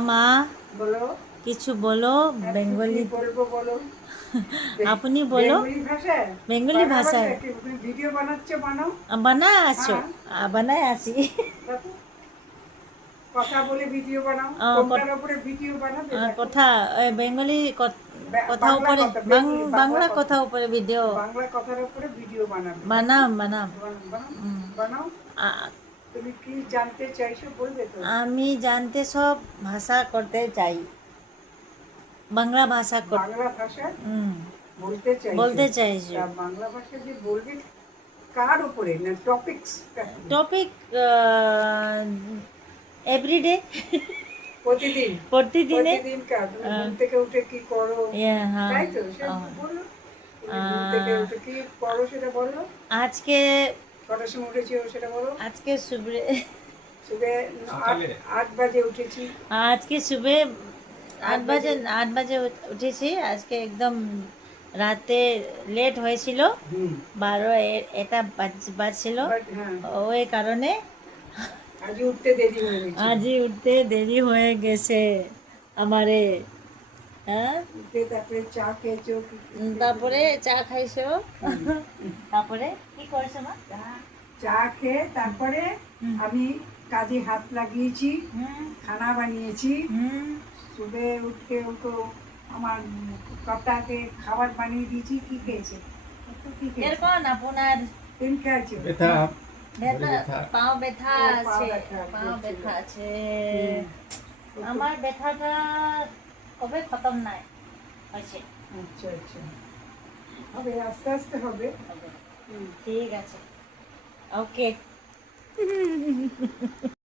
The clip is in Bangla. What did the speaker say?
মা বলো। কিছু বলো বেঙ্গলি। বলবো বলো। আপনি বলো বেঙ্গলি ভাষায়, বেঙ্গলি বাংলা ভাষায়। ভাষায় কি তুমি ভিডিও বানাচ্ছ? বানাও। বানায় আছো? হ্যাঁ, বানায় আছি। দেখো, কথা বলে ভিডিও বানাও, আহ, কোনটার কত- উপরে ভিডিও বানাবে দেখো। কথা বেঙ্গলি কথা বাংলা উপরে কথা, বেঙ্গলি বাংলা বাংলা কথা, কথা উপরে ভিডিও বাংলা কথার উপরে ভিডিও বানাবে দেখো। বানাম বানাম। বানাও, উম, বানাও। আ- তুমি কি জানতে চাইছো বলবে তো? আমি জানতে সব ভাষা করতে চাই, বাংলা ভাষা বাংলা ভাষা হুম, বলতে চাইছো? বলতে চাইছো। তা বাংলা ভাষা যে বলবে কার উপরে, না টপিক্স? টপিক এভরিডে, প্রতিদিন? প্রতিদিনে। প্রতিদিন কার, তুমি ঘুম থেকে উঠে কি করো, হ্যাঁ। তাই তো? সে বললো। তুমি ঘুম থেকে উঠে কি করো সেটা বলো। আজকে কটার সময় উঠেছি সেটা বলো। আজকে সুবে সুবে 8 বাজে উঠেছি। আজকে সুবে 8 বাজে 8 বাজে উঠেছি আজকে, একদম রাতে লেট হয়েছিল, হুম। 12 এটা বাজছিল। হ্যাঁ, ওই কারণে আজ উঠতে দেরি হয়ে গেছে। আজই উঠতে দেরি হয়ে গেছে আমারে। হ্যাঁ, উঠে তারপরে চা খেয়েছো তারপরে চা খাইছো। হুম। তারপরে কি করেছো মা? চা খেয়ে তারপরে আমি কাজে হাত লাগিয়েছি, হুম খানা বানিয়েছি। হুম। সুবে উঠে তো আমার কর্তাকে খাবার বানিয়ে দিয়েছি। কি খেয়েছে? তো কি খেয়েছে? এরকম আপনার তুমি খেয়েছো? ব্যথা, ব্যথা। পাও ব্যথা ও, পা আছে, ব্যথা, পাও বুঝছি। ব্যথা আছে। হুম। আমার ব্যথাটা কবে খতম নাই হয়েছে। আচ্ছা আচ্ছা, হবে আস্তে আস্তে হবে। হুম। ঠিক আছে, ওকে।